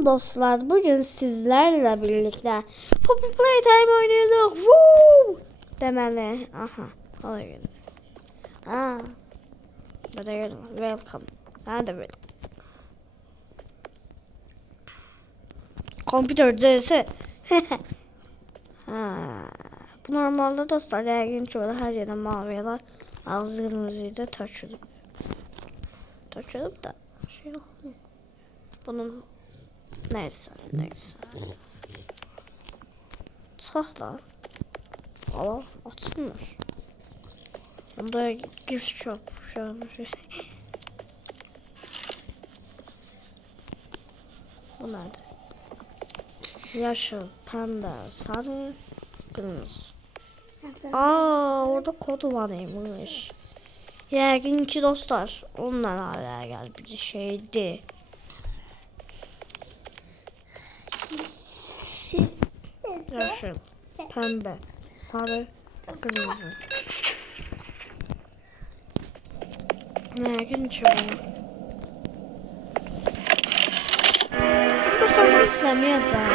Selam dostlar. Bugün sizlerle birlikte Poppy Playtime oynuyorduk. Woo! Demeli. Aha. Hayır. Buraya welcome. Hadi bir. Computer CS. Bu normalde dostlar yaygın çoğu her yere maviler. Ağzınızı da taşıdım. Taşıdım da şey yok. Bunun neyse. Sahla. Ama atsınlar. Bunda gift shop. Bu nerede? Yaşıl, pembe, sarı, kırmızı. Orada kodu varmış. Yaygın ki dostlar. Ondan hala gel bir şeydi. Yaşıl, pembe, sarı, kırmızı. Yaygın çoğu. Bu sonra izlemeyeceğim.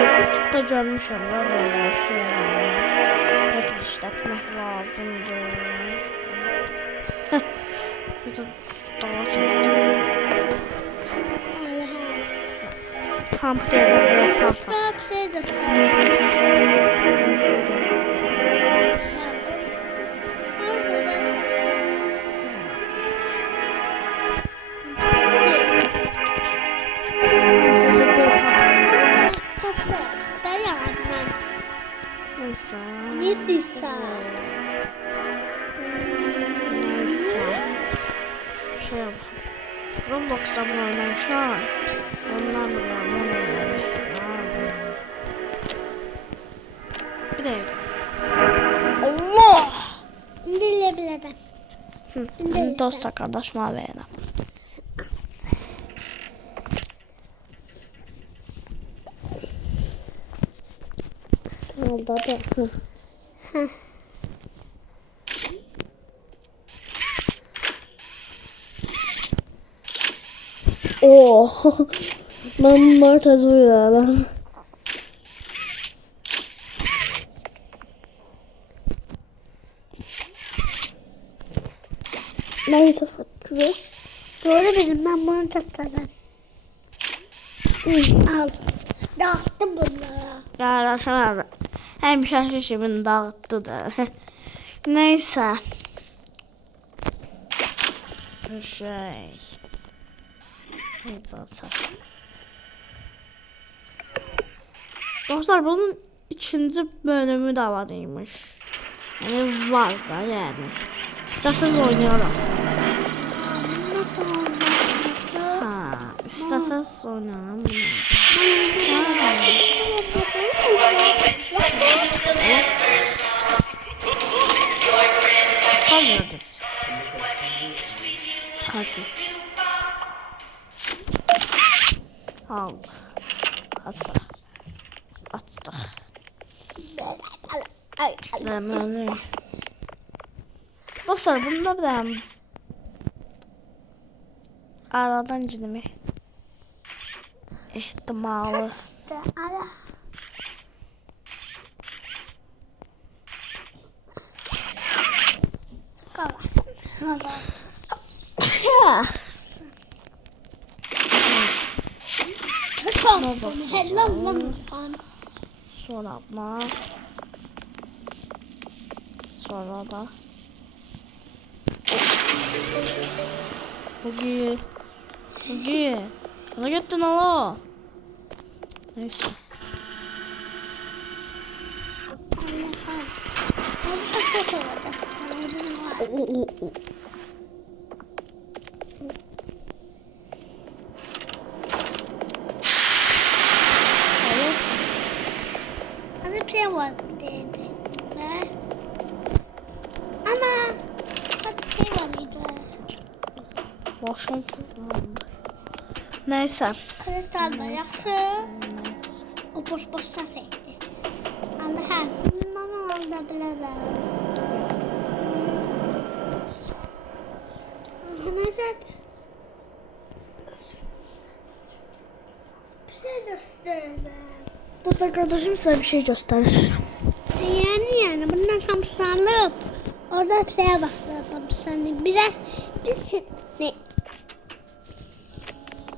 YouTube'da görmüş onlar böyle şeyler. İşletmek lazımdı. Bir de daha çektim. Computer'da dress alsam. Neyse. Şey yapalım. Roblox'ta bunu oynamışlar. Ondan biliyorum. Bir de. Allah! Bilebilirim. Dost arkadaş mavi. Oldu da. Ben bunlar tazmıyor adam. Neyse fakir. Doğru bildim, ben bunu takladım. Al. Dağıttım bunları. Ya sana hem şaşışımın dağıttı da. Neyse. Dostlar bunun ikinci bölümü de varmış. Yani var da yani. İsterseniz oynayalım. İsterseniz oynayalım. Çalmıyorduk. Hadi. Al. Atsa. Dostlar bunda da aradan cinimi ihtimali. Sonra da Buggy. Sana gittin hala. Neyse. Bir şey var dedi. Ana. Bir şey var dedi. Başım fırlandı. Neyse. Kristalda yaxşı. O boş şeydi. Allah'ım. Bana oldu bilərəm. Neyse. bir şey göstereceğim. Dostlar kardeşim size bir şey gösterir. Yani bundan hamısını alıp orada bir şeye bakalım. Seni biz ne?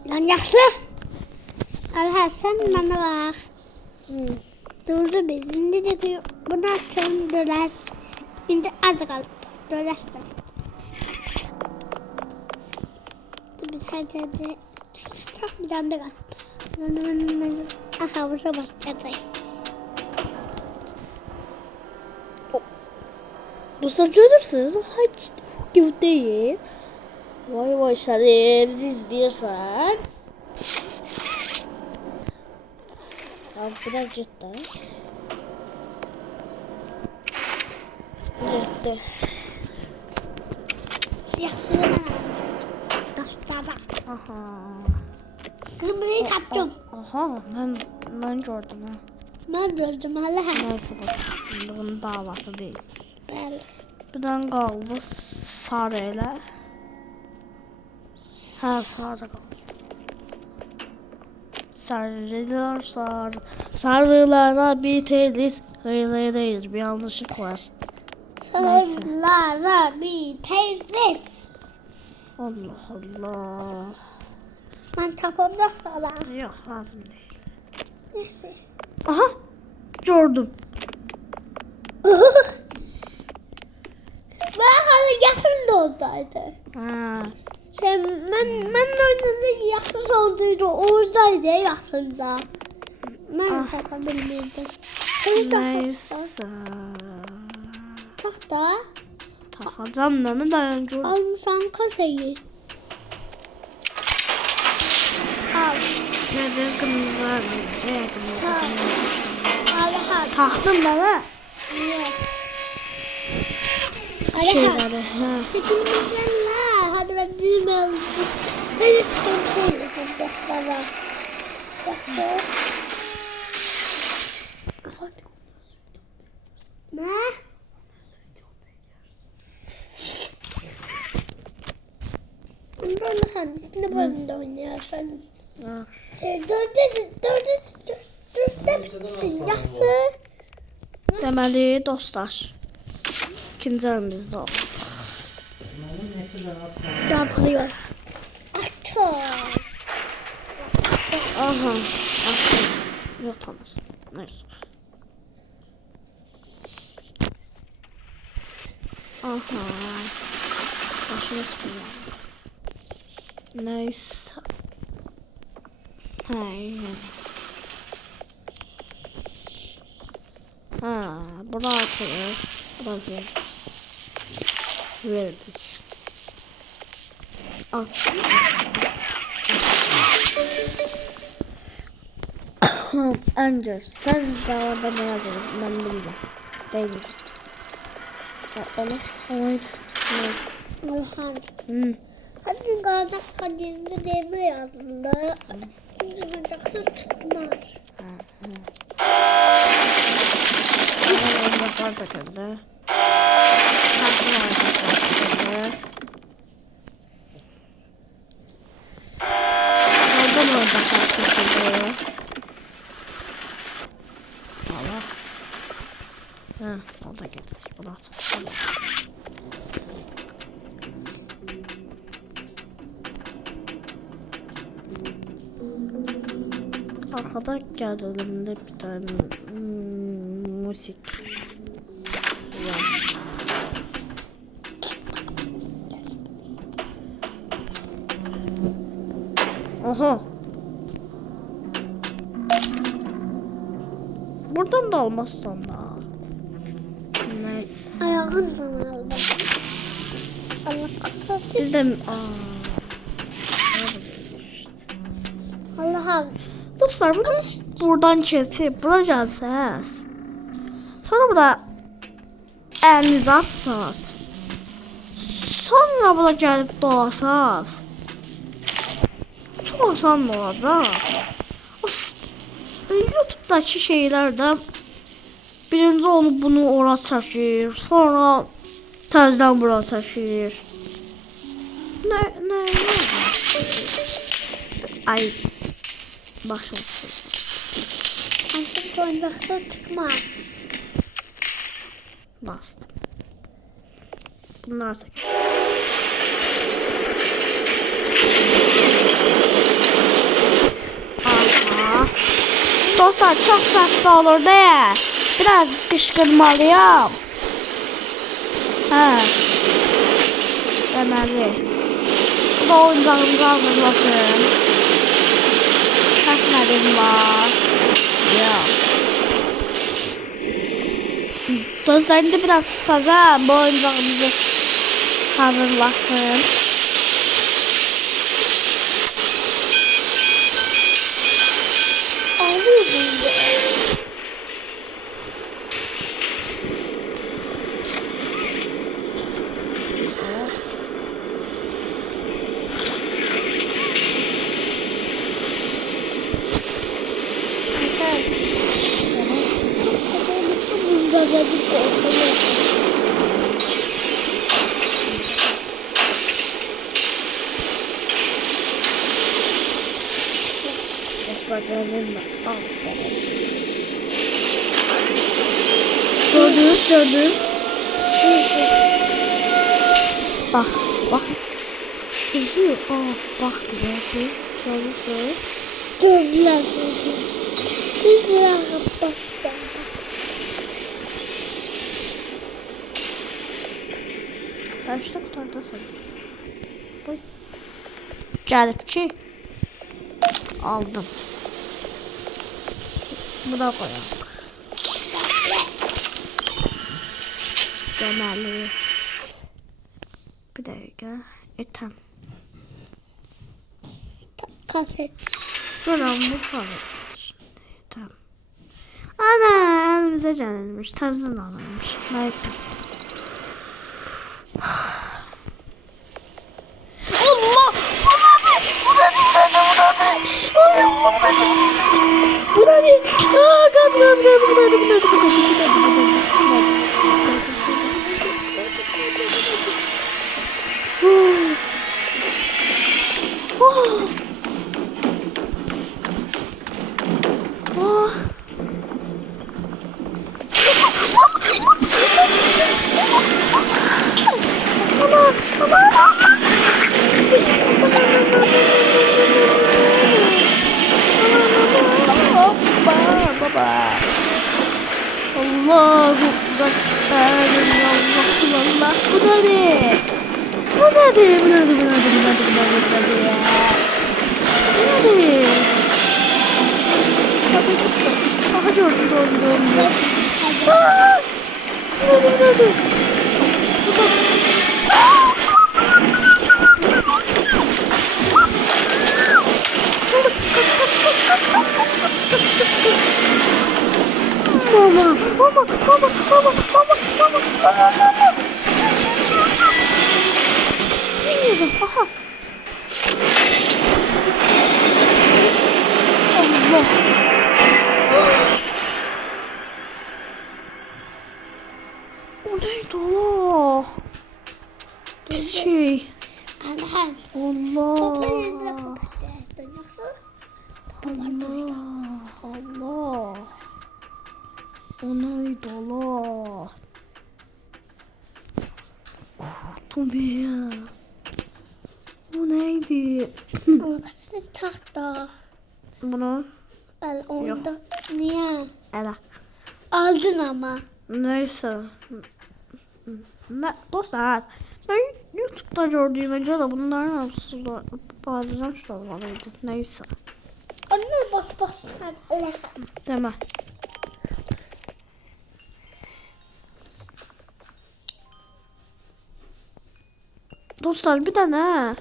Lan yaşlı. Allah sen bana bak. Durdu biz. Şimdi de bunu açalım döler. Şimdi az kalıp dölersin. Bir tane de bir tane de kalıp. Aha burada başladı. Dostlar görürsünüz. Hiç gibi değil. Vay vay sen bizi izliyorsan. Tamam biraz cidden. Cidden. Siyahsını ben aldım. Dostlara. Aha. Kırmızıyı taptım. Aha ben gördüm ha. Ben gördüm Allah. Neyse bak. Şimdi bunun davası değil. Ben. Birden kaldı sarıyla. Ha sarı kaldı. Sarılara bir teliz hıylı değil bir yanlışlık var. Sarılara bir teyze. Allah Allah. Ben tapım dostlara. Yok lazım değil. Neyse. Aha gördüm. Ben hala yakın da oradaydı. Ha. Ben orada yakın olduydu. Oradaydı yakında. Ben takabilmiyordum. Seni takasın. Neyse. Tak da. Takacağım da ne dayanıyorum. Almışsan kasayı. Al. Nerede kırmızı var? Nerede kırmızı? Hala. Taktım bana. Yok. Şeyleri. Ha. Çekilmişler. Hadi ben düğme aldım. Beni kontrol edin dostlara. Dostlar. Ne? Ondan sen ne bölümde oynuyorsun? Ha. Dörtte misin? Yaxşı. Deməli dostlar. İkinci evimizdə o. Dağılıyoruz. Atın. Aha. Aha. Yok tanış. Neyse. Aha. Başına sıkıyorum. Neyse. Hayır. Ha, bura açılır. Burası. Verdik. Al. Ancak sen de orada ne yazalım ben bilmiyorum. Değil. Onu. Neyse. Allah'ım. Hmm. Hadi kardeş hadinde devre yazdı. Yapacaksız çıkmaz. Oyuncaklar da geldi. Farklı oyuncaklar da geldi. Oradan oyuncaklar çekildi. Allah. Ha, o da geldi. O da açıldı. Arkada geldiğinde bir tane müzik var. Aha. Buradan da almazsan da. Neyse. Ayağınla aldım. Allah kasatı. Biz de Allah'ım. dostlar buradan kesip bura gelseniz. Sonra burada elinizi atsanız. Sonra burada gelip dolasınız. Çok asan olacak. YouTube'daki şeylerden birinci onu bunu ora taşır. Sonra tezden bura taşır. Ne? Ay. Başlasın. Artık oyuncakta çıkmaz. Bastım. Bunlar da aha. Dostlar çok sesli olur da biraz kışkırmalıyım. He. Deməli. Bu da oyuncağımızı hazırlasın. Çəkmədim var. Yok. Dostlar indi biraz susacağım. Bu oyuncağımızı hazırlasın. Ağlıyor bunda. Bak yazılma. Gördünüz. Bak. Üzüyor. Bak gördünüz. Gözler çocuğu. Gözler kapattı. Kaçta kurtardın? Oy. Gəlibçi. Aldım. Bu da koyalım. Deməli. Bir dakika. Tamam. Kaset. Buram bu falan. Tamam. Ana elimize gelmiş. Tazdan alınmış. Neyse. Allah! Bu da değil. Gaz. Baba. Allahu Ekber. Allah. Bu ne? Bu ne? Aha gördüm. Bu ne? Mama. Bilmiyorum. Aha. Allah. O neydi o? Pis şey. Alhan. Allah. Topu yerine kapattı. Allah. O neydi Allah? Korktum ya. O neydi? Siz tahta. Bunu Ben oyunda. Niye? ele. Aldın ama. Neyse. Dostlar, ben YouTube'da gördüğüme göre bunların hepsi bazen şuralarıydı. Neyse. Anne bas. Öyle. Deme. Dostlar bir de ne?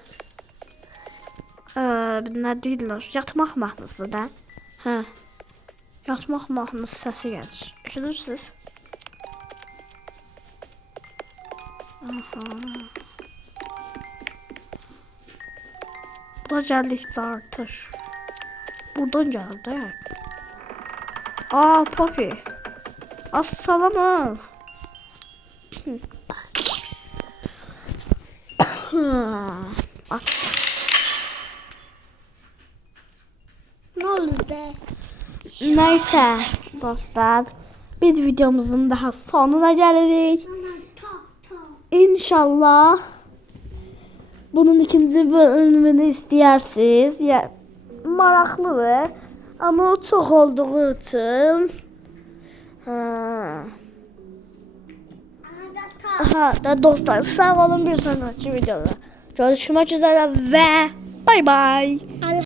Ne deyirlər? Yatmaq mahnısı da. Hə. Yatmaq mahnısı səsi gəlir. Eşidirsiniz? Aha. Bu da gəldikcə artır. Buradan gəlir də. Poppy. Assalam. Bak. Ne oldu Neyse dostlar. Bir videomuzun daha sonuna gelirik. İnşallah bunun ikinci bölümünü istəyirsiniz. Ya, maraqlıdır. Ama o çox olduğu için. Da dostlar sağ olun, bir sonraki videoda görüşmek üzere ve bay bay.